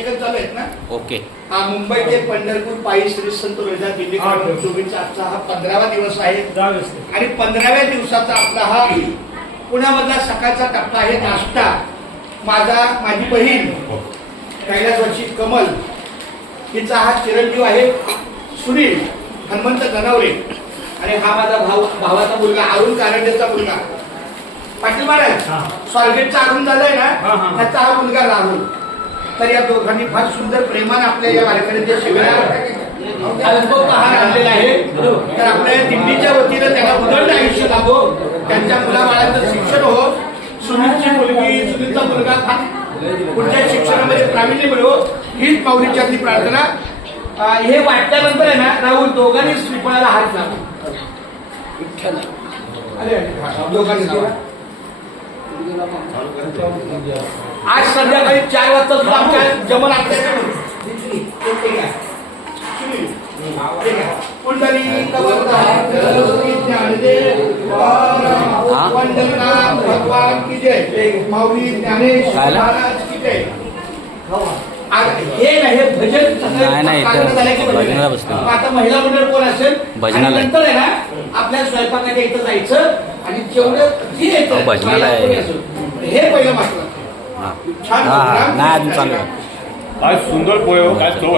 एकच चालू आहेत ना? ओके. हा मुंबई ते पंढरपूर पायी श्री संत रोहिदास दिंडी चोवीसचा आजचा हा 15वा दिवस आहे आणि 15व्या दिवसाचा आपला हा पुण्यामधला सकाळचा टप्पा आहे नाश्ता. माझी बहीण कैलासवासी कमल हिचा हा चिरंजीव आहे सुनील हनुमंत गणवरे आणि हा माझा भावाचा मुलगा अरुण कारंडेचा मुलगा. पाटील महाराज स्वारगेटचा अरुण झालाय ना, त्याचा हा मुलगा राहुल. तर या दोघांनी फार सुंदर प्रेमान आपल्या या वारकऱ्यांच्या शिबिरात अल्पोपहार आणलेला आहे. तर आपल्या दिंडीच्या वतीनं त्यांना उदंड आयुष्य लाभो, त्यांच्या मुलाबाळांचं शिक्षण हो, सुनीलची मुलगी सुनीलचा मुलगा पुढच्या शिक्षणामध्ये प्रावीण्य मिळो हीच माऊलीची प्रार्थना. हे वाटल्यानंतर आहे ना राहुल दोघांनी श्रीफळाला हात लावा. दोघांनी आज संध्याकाळी 4 वाजता सुद्धा आमच्या जमन कुंडली भगवान की जय, माऊली ज्ञानेश महाराज की जय. हे भजन भजनाला बसतो. आता महिला मंडळ कोण असेल भजनाला नंतर आहे ना आपल्या स्वयंपाकाच्या इथं जायचं आणि जेवढं जे येतं भजनाला हे पहिलं महत्वाचं. छान नाही अजून चालू आहे. काय सुंदर पोहे हो, काय चव.